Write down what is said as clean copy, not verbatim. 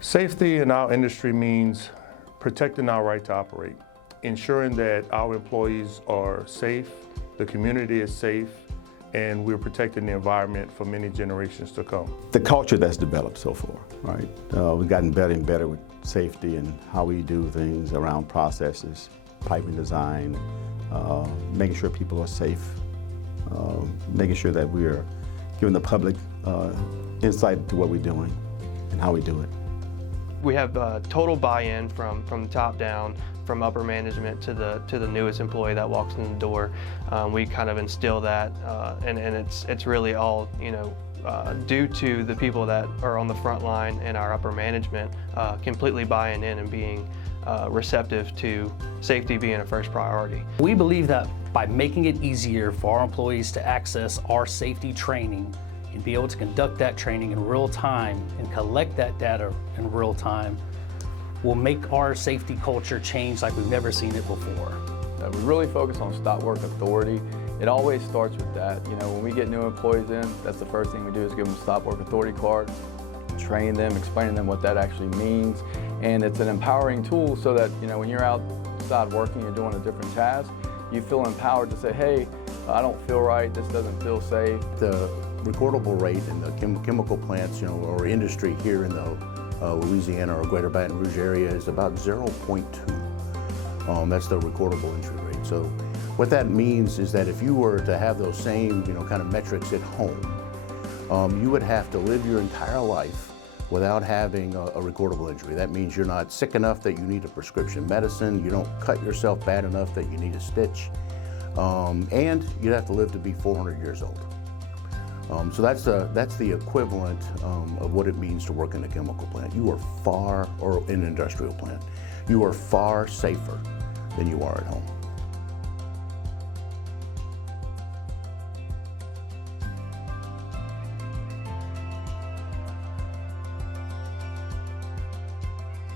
Safety in our industry means protecting our right to operate, ensuring that our employees are safe, the community is safe, and we're protecting the environment for many generations to come. The culture that's developed so far, right? We've gotten better and better with safety and how we do things around processes, piping design, making sure people are safe, making sure that we are giving the public insight into what we're doing and how we do it. We have total buy-in from the top down, from upper management to the newest employee that walks in the door. We kind of instill that, and it's really all due to the people that are on the front line and our upper management completely buying in and being receptive to safety being a first priority. We believe that by making it easier for our employees to access our safety training and be able to conduct that training in real time and collect that data in real time will make our safety culture change like we've never seen it before. We really focus on stop work authority. It always starts with that. When we get new employees in, that's the first thing we do is give them a stop work authority card, train them, explain to them what that actually means. And it's an empowering tool so that, when you're outside working, you're doing a different task, you feel empowered to say, hey, I don't feel right, this doesn't feel safe. The recordable rate in the chemical plants, or industry here in the Louisiana or Greater Baton Rouge area is about 0.2. That's the recordable injury rate. So what that means is that if you were to have those same, kind of metrics at home, you would have to live your entire life without having a recordable injury. That means you're not sick enough that you need a prescription medicine, you don't cut yourself bad enough that you need a stitch, and you'd have to live to be 400 years old. So that's the equivalent of what it means to work in a chemical plant. You are or in an industrial plant, you are far safer than you are at home.